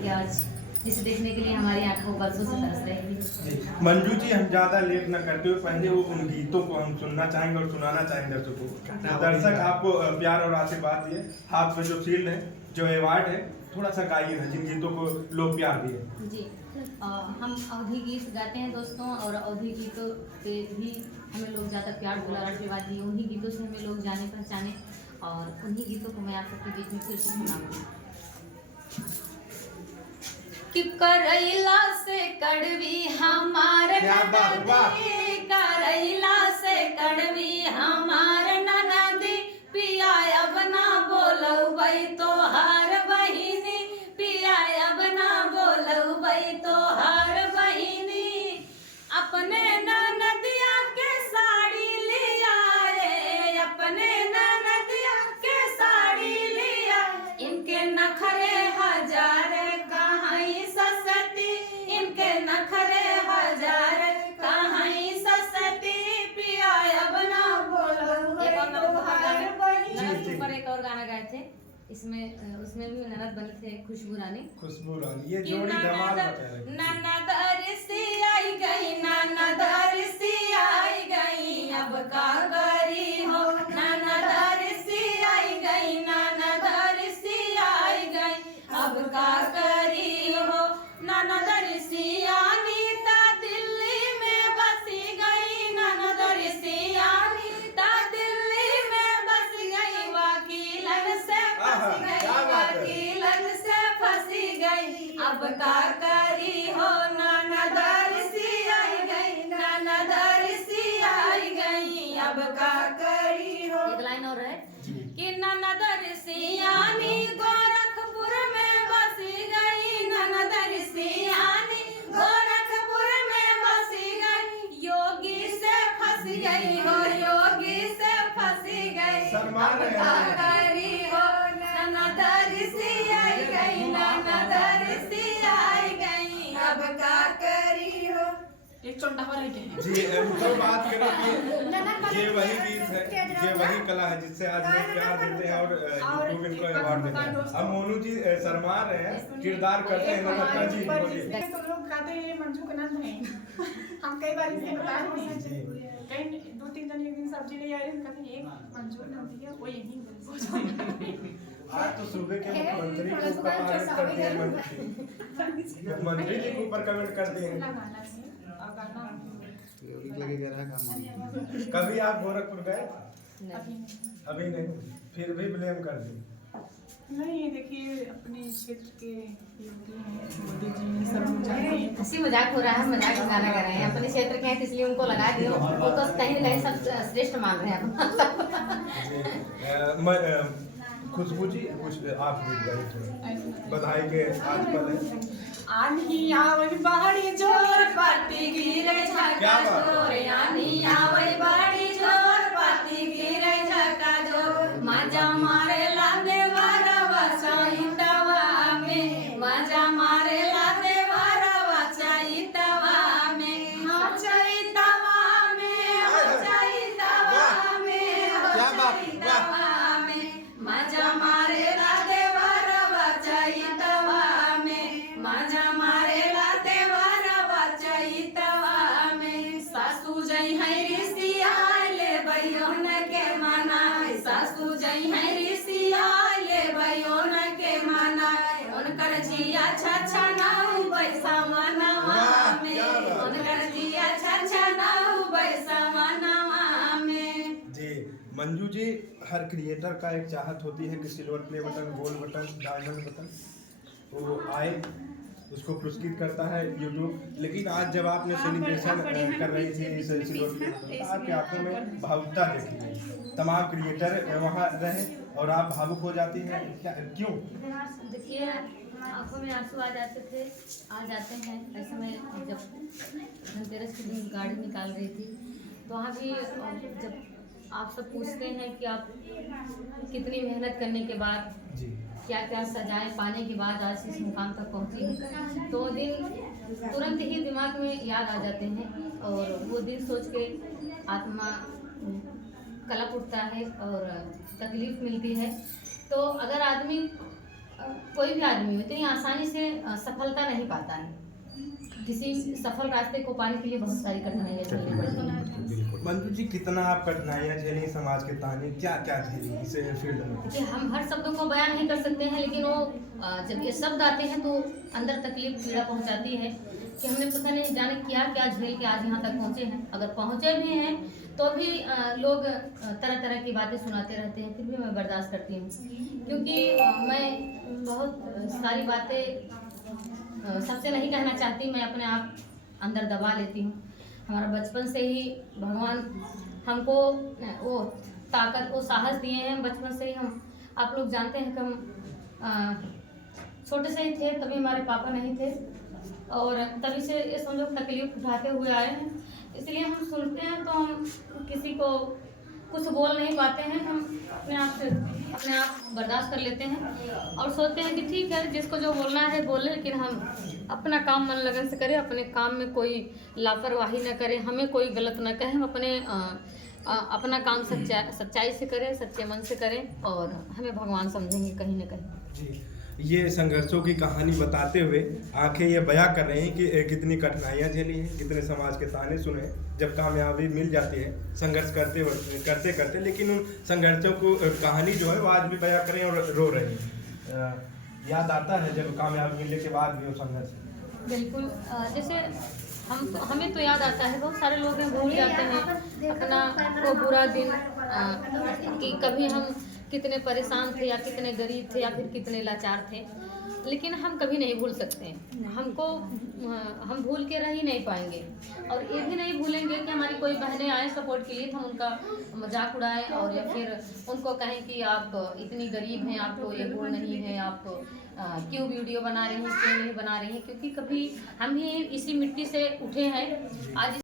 ये आज जिसे देखने के लिए हमारी आंखों बरसों से तरस रही थी। मंजू जी, हम ज़्यादा लेट न करते हुए पहले वो उन गीतों को हम सुनना चाहेंगे और सुनाना चाहेंगे दर्शकों को। दर्शक आपको प्यार और आशीर्वाद दिए, हाथ में जो शील्ड है, जो अवार्ड है, थोड़ा सा गाइए ना जिन गीतों को लोग प्यार दिए। जी, हम अवधी गीत गाते हैं दोस्तों, और अवधी गीतों से भी हमें लोग ज़्यादा प्यार दुलार आशीर्वाद दिए। उन्हीं गीतों से हमें लोग जाने पहचाने, और उन्हीं गीतों को मैं आप सबके बीच में फिर से सुनाऊंगी। कि करैला से कड़वी हमार ननदी, करैला से कड़वी हमार ननदी, पिया अब ना बोलबै तोहार बहिनी, पिया अब ना बोलबै तोहार बहिनी। अपने ननदिया के साड़ी लिया रे, अपने ननदिया के साड़ी लिया, इनके नखरे हजार कहीं सस्ती, इनके नखरे हजार कहीं सस्ती, पिया अब ना बोलबै तोहार बहिनी। ननद के ऊपर एक और गाना गाए थे, इसमें उसमें भी ननद बने थे खुशबू रानी। खुशबू रानी ये जोड़ी धमाल मचा रही। ननद अरसी आई गई, ननद अरसी आई गई, अब का करी हो, ननद अरसी आई गई, ननद अरसी आई गई, अब का करी हो। ननद अरसी अनीता दिल्ली में बसी गई, ननद अरसी अनीता दिल्ली में बस गई, वकीलन से फंस गई, वकीलन से फंसी गई, अब का करी हो। ननद अरसी आई गई, ननद अरसी आई गई, अब का करी हो। एक लाइन और है कि ननद अरसी आनी गोरखपुर में बसी गई, ननद अरसी आनी गोरखपुर में बसी गई, योगी से फंसी गई हो, योगी से फंसी गई, अब का करी हो। ननद अरसी आई गई, ननद अरसी आई गई, अब का करी हो। एक चोंटा पर है जी, तो बात करें कि ये वही गीत है, ये वही कला है जिससे आज लोग प्यार देते हैं और यूट्यूब इनको अवार्ड देते हैं। अब मोनू जी शर्मा रहे हैं, किरदार करते हैं नम्रता जी, बोलिए। तो लोग कहते हैं ये मंजू का नाम है। हम कई बार इसे बताए हैं, कई 2-3 जन एक दिन सब्जी ले आए, कहते हैं ये मंजू नाम दिया, वो यही आज तो सूबे के मुख्यमंत्री के ऊपर कमेंट करते हैं, मुख्यमंत्री जी के ऊपर कमेंट करते हैं। कभी आप गोरखपुर गए? अभी नहीं, फिर भी ब्लेम कर दी। नहीं, देखिए अपने क्षेत्र के योगी हैं, मोदी जी सब लोग जानते हैं। हंसी मजाक हो रहा है, मजाक में गाना गा रहे हैं, अपने क्षेत्र के हैं तो इसलिए उनको लगा दियो, वो तो कहीं न कहीं सब श्रेष्ठ मान रहे हैं। खुशबू जी कुछ आप गीत गाइए थोड़ा, बधाई के आज पल है। आनी आवई बाड़ी जोर पाती गिरे झका जोर, आनी आवई बाड़ी जोर पाती गिरे झका जोर, मजा मारे लादे वारा वचाई तवा में, मजा मारे लादे वारा वचाई तवा में, वचाई तवा में, वचाई तवा में, वचाई तवा में, मजा मारे लादे वारा वचाई तवा में, मजा मारे लाते वारा बचाई तवा में। सासू जई है ऋषिया ले बयोन के मना, सासू जई है ऋषिया ले बयोन के मना, उनकर जिया छछा नाउ बैसा मनवा में, उनकर जिया छछा नाउ बैसा मनवा में। जी, मंजू जी, हर क्रिएटर का एक चाहत होती है कि silver play button, gold button, diamond button वो आए, उसको पुरस्कृत करता है यूट्यूब। लेकिन आज जब आपने सेलिब्रेशन कर रही थी इस सिल्वर प्ले बटन, आपकी आंखों में भावुकता देखी गई। तमाम क्रिएटर वहाँ रहे और आप भावुक हो जाती हैं, क्या क्यों? देखिए, आंखों में आंसू आ जाते थे, आ जाते हैं। ऐसे में जब धनतेरस के दिन गाड़ी निकाल रही थी, तो वहाँ भी जब आप सब पूछते हैं कि आप कितनी मेहनत करने के बाद जी क्या क्या सजाएं पाने के बाद आज इस मुकाम तक पहुंची, तो दिन तुरंत ही दिमाग में याद आ जाते हैं, और वो दिन सोच के आत्मा कलप उठता है और तकलीफ मिलती है। तो अगर आदमी कोई भी आदमी इतनी आसानी से सफलता नहीं पाता है। किसी सफल रास्ते को पाने के लिए बहुत सारी कठिनाइयाँ झेलनी पड़ती हैं। मंजू जी, कितना आप कठिनाइयाँ झेली, समाज के ताने क्या क्या झेली इस फील्ड में? देखिए, हम हर शब्दों को बयान नहीं कर सकते हैं, लेकिन वो जब ये शब्द आते हैं तो अंदर तकलीफ पीड़ा पहुंचाती है कि हमने पता नहीं जाने क्या क्या झेल के आज यहाँ तक पहुँचे हैं। अगर पहुँचे भी हैं तो भी लोग तरह तरह की बातें सुनाते रहते हैं, फिर भी मैं बर्दाश्त करती हूँ, क्योंकि मैं बहुत सारी बातें सबसे नहीं कहना चाहती। मैं अपने आप अंदर दबा लेती हूँ। हमारा बचपन से ही भगवान हमको वो ताकत, वो साहस दिए हैं। बचपन से ही हम, आप लोग जानते हैं कि हम छोटे से ही थे, तभी हमारे पापा नहीं थे और तभी से ये समझो तकलीफ उठाते हुए आए हैं। इसलिए हम सुनते हैं तो हम किसी को कुछ बोल नहीं पाते हैं। हम अपने आप बर्दाश्त कर लेते हैं और सोचते हैं कि ठीक है, जिसको जो बोलना है बोले, लेकिन हम अपना काम मन लगन से करें, अपने काम में कोई लापरवाही न करें, हमें कोई गलत न कहें। हम अपना काम सच्चाई से करें, सच्चे मन से करें और हमें भगवान समझेंगे कहीं न कहीं। जी, ये संघर्षों की कहानी बताते हुए आंखें ये बयां कर रही हैं कि कितनी कठिनाइयां झेली हैं, कितने समाज के ताने सुने। जब कामयाबी मिल जाती है संघर्ष करते करते, लेकिन उन संघर्षों को कहानी जो है वो आज भी बयां कर रही हैं और रो रही हैं। याद आता है जब कामयाबी मिलने के बाद भी वो संघर्ष? बिल्कुल। जैसे हमें तो याद आता है, बहुत सारे लोग भूल जाते हैं अपना वो बुरा दिन, कि कभी हम कितने परेशान थे या कितने गरीब थे या फिर कितने लाचार थे, लेकिन हम कभी नहीं भूल सकते। हम भूल के रह ही नहीं पाएंगे और ये भी नहीं भूलेंगे कि हमारी कोई बहनें आए सपोर्ट के लिए तो हम उनका मजाक उड़ाएं और या फिर उनको कहें कि आप इतनी गरीब हैं, आपको ये गुण नहीं है, आप क्यों वीडियो बना रही हैं, क्यों नहीं बना रही हैं, क्योंकि कभी हम भी इसी मिट्टी से उठे हैं। आज